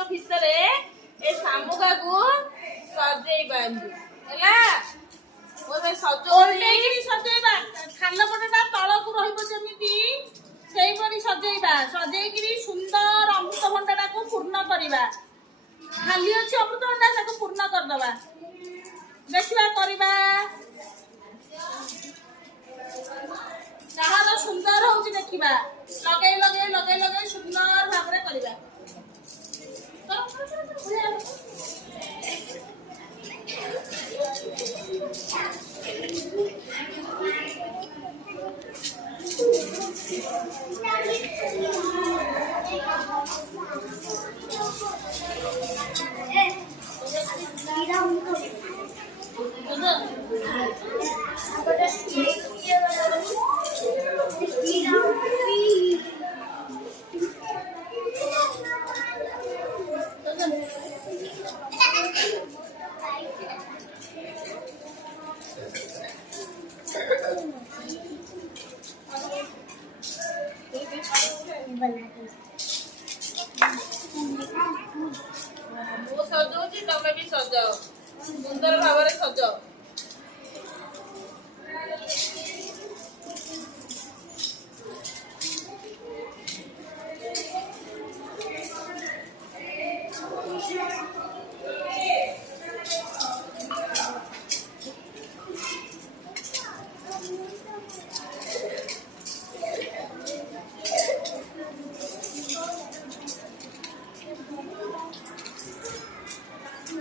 जो भीतर ए सामुगा को सजेई बांधु ହେଲା ओबे ओल्टेकी सजेइबा खाल पटटा तळकु रहिबो जेमिति सेई परि सजेइबा सजेइकरी सुंदर अमृतभंडाटा को पूर्ण करिबा खाली अछि अमृतभंडा ताको पूर्ण कर दबा देखिबा करिबा कहार सुंदर होउची देखिबा लगे लगे लगे लगे सुंदर भाबरे करिबा वो सजाऊँ तमें भी सजाओ सुंदर भाव में सजाओ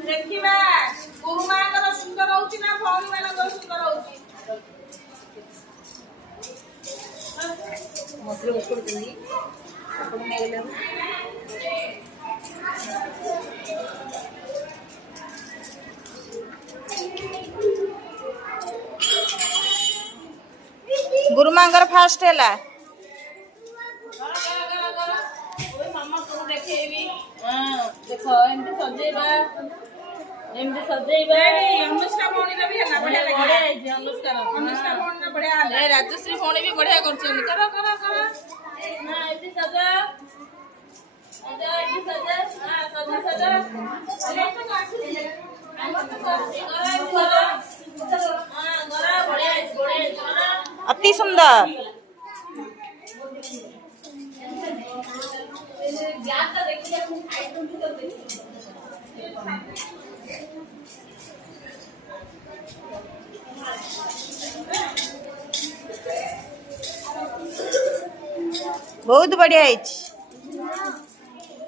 देखिबा गुरुमांगर सुंदर होउची ना भौणी मानकर सुंदर होउची मसले बसकर देनी अपन ने गेले गुरुमांगर फास्ट हैला मामा को देखेबी हां देखो एंती सजेबा एमडी सजेबा अनुष्का भौणी रे भी है बढ़िया लगे अनुष्का भौणी रे बढ़िया है राजश्री भौणी भी बढ़िया करछन करो करो करो हां एमडी सजा सजा एमडी सजा हां सजा सजा अरे तो काटी दे हम तो करो हां गरा बढ़िया अति सुंदर गैस का देखिए हम खाई तो देखिए बहुत बढ़िया है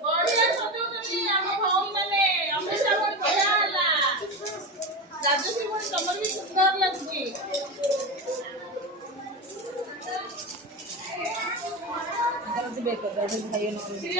बढ़िया सजो तनी हम भौणी माने अमृता भौणी बढ़िया हला राजश्री भौणी तमर भी सुंदर लगुची करत बेकर भाई